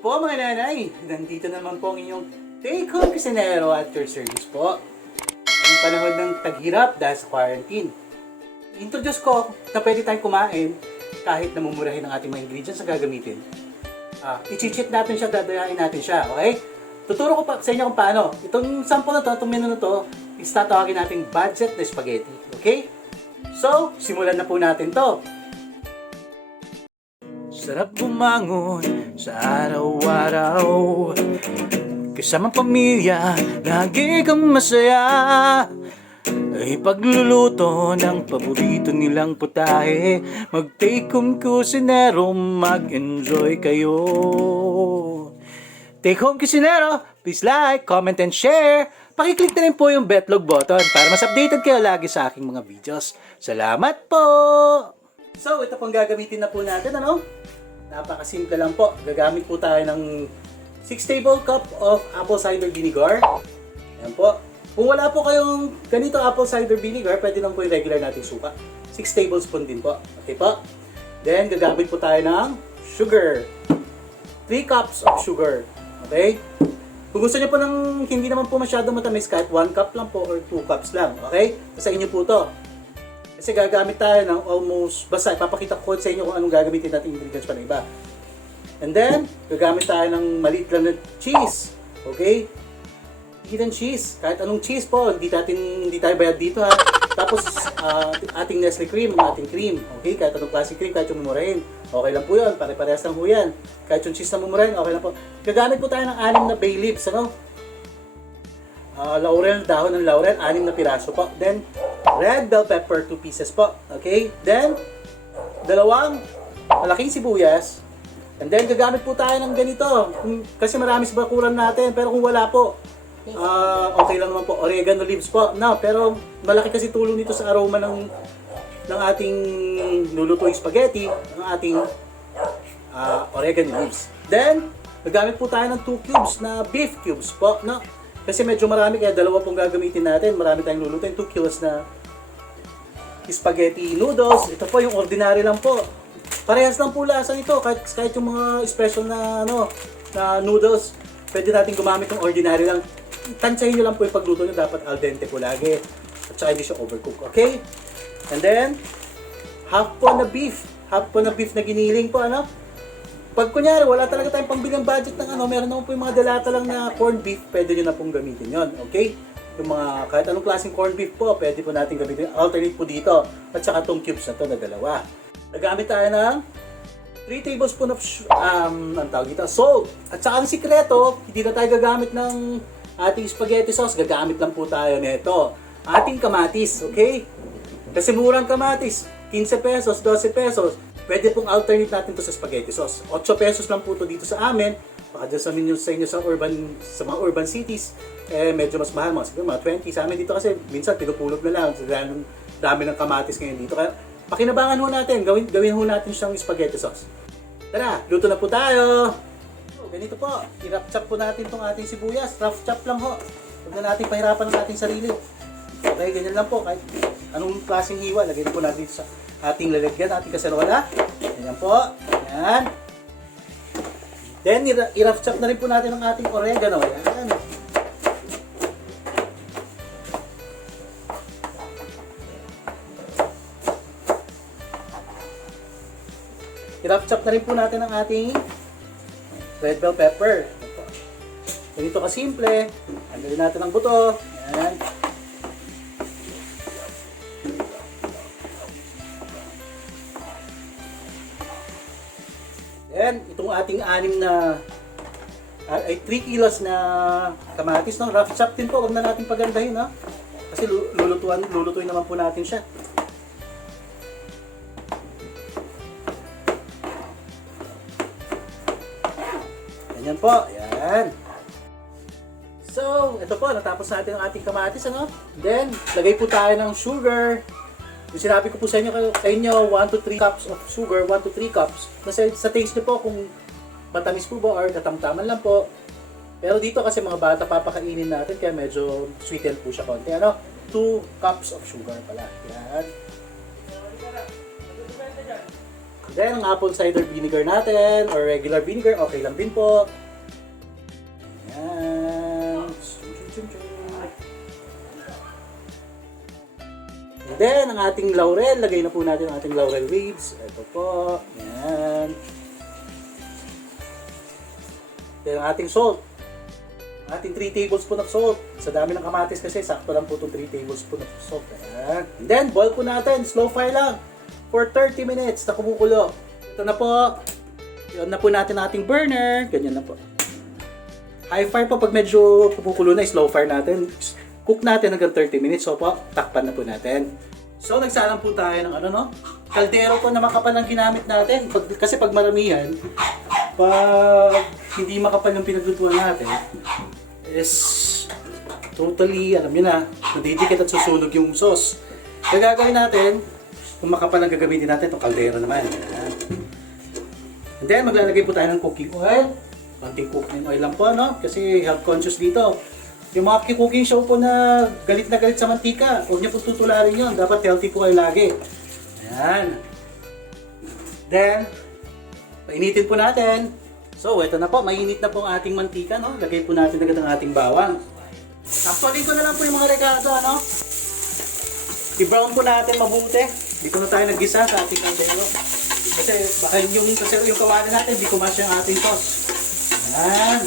po mga nanay, nandito naman po ang inyong TAKEHOMEKUSINERO at your service po. Ang panahon ng taghirap dahil sa quarantine. Introduce ko na pwede tayong kumain kahit namumurahin ang ating mga ingredients na gagamitin. I-cheat natin siya, dadayain natin siya, okay? Tuturo ko pa sa inyo kung paano. Itong sample na to, itong menu na to, is tatawagin nating budget na spaghetti, okay? So, simulan na po natin to. Sarap bumangon sa araw-araw, kasama pamilya, lagi kang masaya. Ay pagluluto ng paborito nilang putahe, mag-TAKEHOMEKUSINERO, mag-enjoy kayo. TAKEHOMEKUSINERO, please like, comment, and share. Pakiclick na rin po yung betlog button para mas updated kayo lagi sa aking mga videos. Salamat po! So, ito pong gagamitin na po natin, ano? Napakasimple lang po. Gagamit po tayo ng 6 table cup of apple cider vinegar. Ayan po. Kung wala po kayong ganito apple cider vinegar, pwede lang po yung regular nating suka. 6 tablespoon din po. Okay po? Then, gagamit po tayo ng sugar. 3 cups of sugar. Okay? Kung gusto niyo po ng hindi naman po masyado matamis, kahit 1 cup lang po or 2 cups lang. Okay? Sa inyo po to. Kasi gagamit tayo ng almost, basta ipapakita ko sa inyo kung anong gagamitin natin ingredients pa na iba. And then, gagamit tayo ng maliit lang na cheese. Okay? Hidden cheese. Kahit anong cheese po, hindi tayo bayad dito ha. Tapos, ating Nestle cream, ating cream. Okay? Kahit anong classic cream, kahit yung mumurahin. Okay lang po yun. Pare-parehas lang po yan. Kahit yung cheese na mumurahin, okay lang po. Gagamit po tayo ng 6 na bay leaves. Ano? Laurel, dahon ng laurel, 6 na piraso po. Then, red bell pepper, 2 pieces po. Okay? Then, 2 malaking sibuyas. And then, gagamit po tayo ng ganito. Kasi marami sa bakuran natin. Pero kung wala po, okay lang naman po. Oregano leaves po. No, pero malaki kasi tulong nito sa aroma ng ating lulutuing spaghetti, ng ating oregano leaves. Then, gagamit po tayo ng 2 cubes na beef cubes po. No? Kasi medyo marami, kaya 2 pong gagamitin natin. Marami tayong lulutuin. 2 kilos na spaghetti noodles. Ito po yung ordinary lang po. Parehas lang po lasa nito. Kahit yung mga special na, na noodles, pwede natin gumamit ng ordinary lang. Tansyahin nyo lang po yung pagluto nyo. Dapat al dente po lagi. At saka hindi siya overcook. Okay? And then, half po na beef. Half po na beef na giniling po. Ano? Pag kunyari, wala talaga tayong pangbilang budget ng meron naman po yung mga delata lang na corned beef, pwede nyo na pong gamitin yon, okay? Yung mga, kahit anong klaseng corned beef po, pwede po natin gamitin. Alternate po dito. At saka itong cubes na to na 2. Nagamit tayo ng 3 tablespoon of salt. At saka ang sikreto, hindi na tayo gagamit ng ating spaghetti sauce. Gagamit lang po tayo nito. Ating kamatis, okay? Kasi murang kamatis. 15 pesos, 12 pesos. Pwede pong alternate natin to sa spaghetti sauce. 8 pesos lang po to dito sa amin. Baka dyan sa inyo sa mga urban cities, medyo mas mahal. Siguro mga 20 sa amin dito kasi minsan pinupulot na lang. Dami ng kamatis ngayon dito. Kaya pakinabangan ho natin. Gawin ho natin siyang spaghetti sauce. Tara, luto na po tayo. So, ganito po. I-rough chop po natin itong ating sibuyas. Rough chop lang ho. Huwag na natin pahirapan ng ating sarili. Okay, ganyan lang po. Kahit anong klaseng hiwa, lagay na po natin sa ating lalagyan, ating kaserola. Ganyan po. Ayan. Then, i-rough chop na rin po natin ang ating oregano. Ayan. I-rough chop na rin po natin ang ating red bell pepper. Ganito kasimple. Tanggalin natin ang buto. Ayan. Then, itong ating 3 kilos na kamatis, no? Rough chop din po, huwag na natin pagandahin, no? Kasi lulutuin naman po natin siya. Ganyan po, yan. So, ito po, natapos natin ang ating kamatis, ano? Then, lagay po tayo ng sugar. Yung sinabi ko po sa inyo 1 to 3 cups of sugar, 1 to 3 cups. Sa taste nyo po kung matamis po ba or katamtaman lang po. Pero dito kasi mga bata papakainin natin kaya medyo sweeten po siya konti. 2 cups of sugar pala. Yan. Then, ang apple cider vinegar natin, or regular vinegar, okay lang din po. Yan. And then, ang ating laurel, lagay na po natin ang ating laurel leaves. Ito po. Yan. Then, ang ating salt. Ating 3 tablespoon of salt. Sa dami ng kamatis kasi, sakto lang po itong 3 tablespoon of salt. Ayan. And then, boil po natin. Slow fire lang. For 30 minutes na kumukulo. Ito na po. Yun na po natin ating burner. Ganyan na po. High fire po pag medyo kumukulo na. Slow fire natin. Cook natin hanggang 30 minutes. So po, takpan na po natin. So, nagsalang po tayo ng kaldero po na makapal ang ginamit natin. Kasi pag maramihan, pag hindi makapal yung pinaglutuan natin, is totally, alam nyo na, nadidikit at susunog yung sauce. Kaya gagawin natin, kung makapal ang gagamitin natin, itong kaldero naman. And then, maglalagay po tayo ng cooking oil. Konting cooking oil lang po, no? Kasi health conscious dito. Yung mga cooking show po na galit sa mantika, huwag niyo po tutularin yun. Dapat healthy po kayo lagi. Ayan. Then, painitin po natin. So, ito na po. Mainit na po ang ating mantika, no? Lagay po natin agad ang ating bawang. Actually ko na lang po yung mga rekado, ano? I-brown po natin mabuti. Hindi ko na tayo naggisa sa ating kaldero. Kasi baka yung kawali natin, hindi kumasya yung ating sauce. Ayan.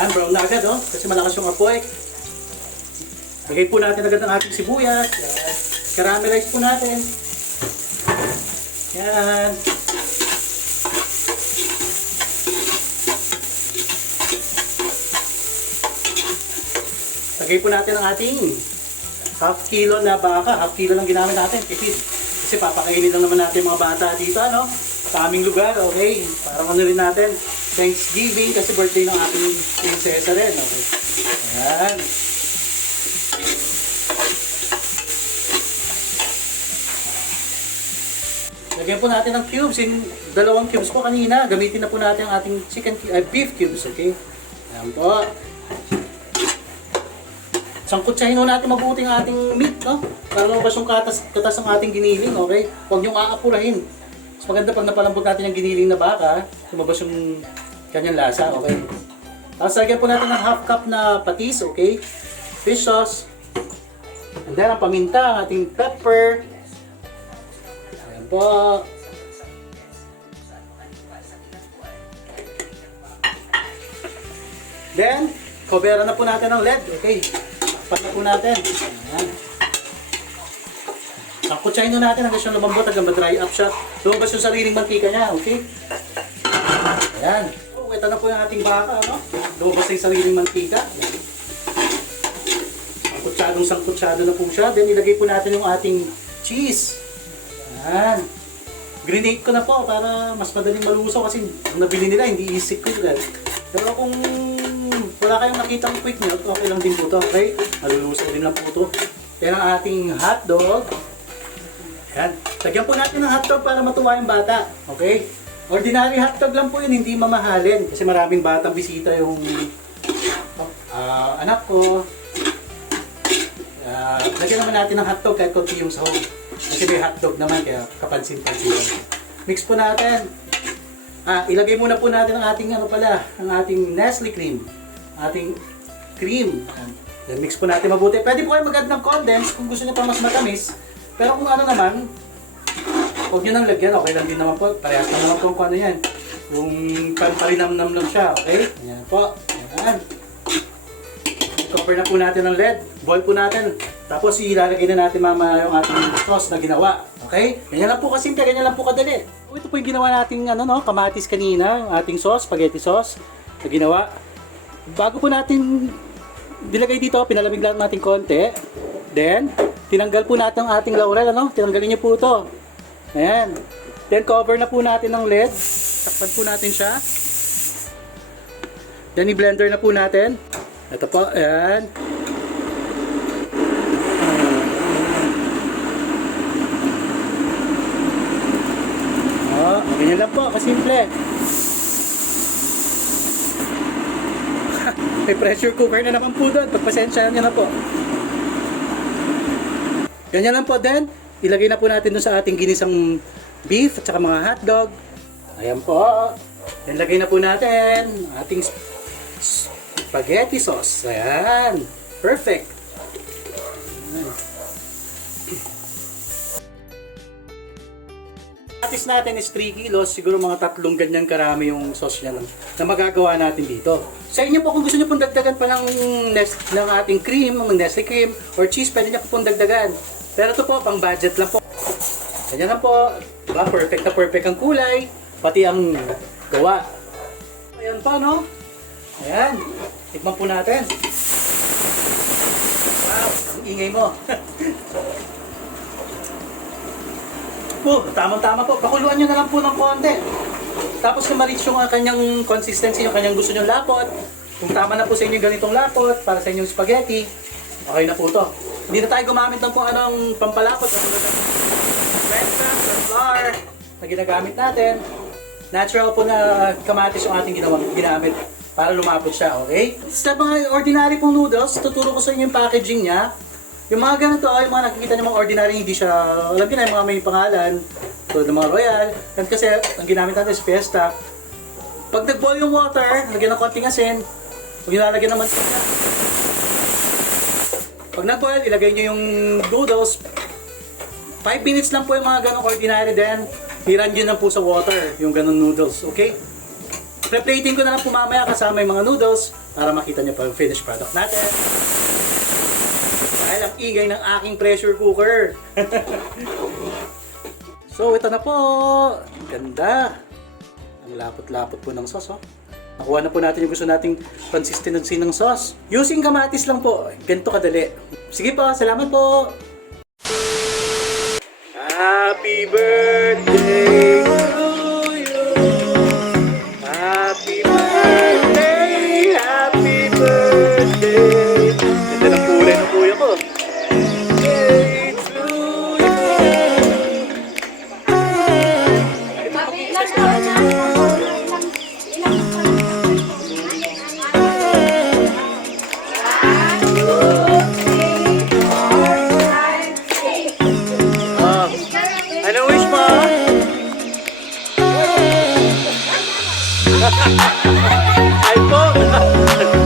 Ayan, brown na agad, oh. Kasi malakas yung apoy. Lagay po natin agad ang ating sibuyas. Ayan. Caramelize po natin. Ayan. Lagay po natin ang ating half kilo na baka. Half kilo lang ginamit natin, tipid. Kasi papakainin lang naman natin mga bata dito, ano? Sa aming lugar, okay? Parang ano rin natin, Thanksgiving kasi birthday ng ating prinsesa rin, okay? Ayan. Lagyan po natin ng cubes. Yung 2 cubes po kanina, gamitin na po natin ang ating beef cubes, okay? Ayan po. Sangkutsahin natin mabuti ang ating meat, no? Para lumabas yung katas ng ating giniling, okay? Huwag niyong aapurahin. Mas maganda pag napalambot natin yung giniling na baka, lumabas yung kanyang lasa, okay? Tapos lagyan po natin ng half cup na patis, okay? Fish sauce. And then ang paminta, ang ating pepper. Ayan po. Then, coveran na po natin ng lead, okay? Pat na po natin. Ayan. Sangkutsahin na natin hanggang siyang lumambot, hanggang ma-dry up siya. Lumabas yung sariling mantika niya, okay? Ayan. So, ito na po yung ating baka, no? Lumabas na yung sariling mantika. Sangkutsado na po siya. Then, ilagay po natin yung ating cheese. Ayan. Grenade ko na po para mas madaling malusaw kasi ang nabili nila, hindi isik ko. Pero kung wala kayong nakitang quick melt, okay lang din po ito, okay? Malulusaw din lang po ito. Yan ang ating hotdog. Yan. Lagyan po natin ng hotdog para matuwa yung bata, okay? Ordinary hotdog lang po yun, hindi mamahalin. Kasi maraming batang bisita yung anak ko. Lagyan naman natin ng hotdog kahit konti yung sahog. Kasi may hotdog naman, kaya kapansin-pansin. Mix po natin. Ilagay muna po natin ang ating ang ating Nestle cream. Ating cream. Then mix po natin mabuti. Pwede po kayo mag-add ng condense kung gusto niyo pa mas matamis. Pero kung ano naman, huwag niyo nang lagyan. Okay lang din naman po. Parehas lang naman po kung ano yan. Kung pampalinamnam lang siya. Okay? Ayan po. Ayan. Cover na po natin ng lead. Boil po natin. Tapos ilalagay na natin mamaya yung ating sauce na ginawa. Okay? Ganyan lang po kasimple. Ganyan lang po kadali. Ito po yung ginawa nating kamatis kanina. Yung ating sauce, spaghetti sauce na ginawa. Bago po natin dilagay dito, pinalamig lang natin konti. Then, tinanggal po natin ang ating laurel, Tinanggalin niyo po ito. Ayan. Then, cover na po natin ng lid. Takpan po natin siya. Then, i-blender na po natin. Ito po, ayan. Ganyan lang po, kasimple. May pressure cooker na naman po doon. Pagpasensyahan nyo na po. Ganyan lang po din. ilagay na po natin dun sa ating ginisang beef at saka mga hotdog. Ayan po. Ilagay na po natin ating spaghetti sauce. Ayan. Perfect. Ayan. Atis natin is 3 kilos, siguro mga 3 ganyan karami yung sauce niya lang na magagawa natin dito. Sa inyo po kung gusto niyo pong dagdagan pa ng ating cream, ng Nestle cream or cheese, pwede niyo po pong dagdagan. Pero ito po, pang budget lang po. Ganyan lang po. Diba? Perfect na perfect ang kulay, pati ang gawa. Ayan pa, no? Ayan. Tikman po natin. Wow, ang ingay mo. Tamang-tama po. Pakuluan nyo na lang po ng konti. Tapos kung ma-reach yung kanyang consistency, yung kanyang gusto nyo lapot, kung tama na po sa inyo ganitong lapot, para sa inyong spaghetti, okay na po to. Hindi na tayo gumamit ng kung anong pampalapot. Flour na ginagamit natin. Natural po na kamatis yung ating ginamit para lumapot siya, okay? Sa mga ordinary pong noodles, tuturo ko sa inyo yung packaging niya. Yung mga ganito, yung mga nakikita niyo mga ordinary, hindi siya, alam niyo na yung mga may pangalan, tulad ng mga royal. And kasi ang ginamit natin is Fiesta. Pag nag-boil yung water, lagyan ng konting asin, huwag nyo lalagyan ng mantika. Pag nag-boil, ilagay nyo yung noodles. 5 minutes lang po yung mga ganong ordinary din. Hiran nyo lang po sa water yung ganong noodles, okay? Pre-plating ko na lang po mamaya kasama yung mga noodles para makita nyo pa yung finished product natin. Dahil ang ingay ng aking pressure cooker. So, ito na po. Ganda. Ang lapot-lapot po ng sauce, oh. Nakuha na po natin yung gusto nating consistency ng sauce. Using kamatis lang po. Ganito kadali. Sige po, salamat po. Happy birthday to you. Happy birthday. Happy birthday. Ganda ng kulay ng kuya ko. Birthday to you. Ano wish mo? Ay po! Happy birthday!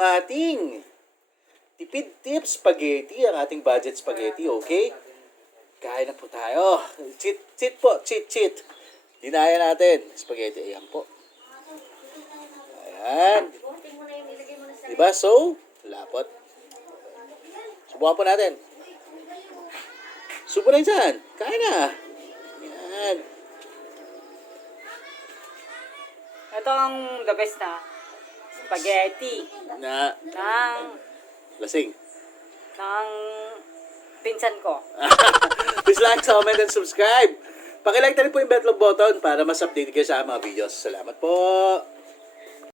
Ating tipid tips spaghetti, ang ating budget spaghetti, okay? Kain na po tayo. Cheat po, cheat. Dinaya natin. Spaghetti, ayan po. Ayan. Diba? So, lapot. Subukan po natin. Subo na dyan. Kain na. Ayan. Ito ang the best na spaghetti Na ng lasing. pinsan ko. Please like, comment, and subscribe. Pakilike na rin po yung bell button para mas updated kayo sa mga videos. Salamat po!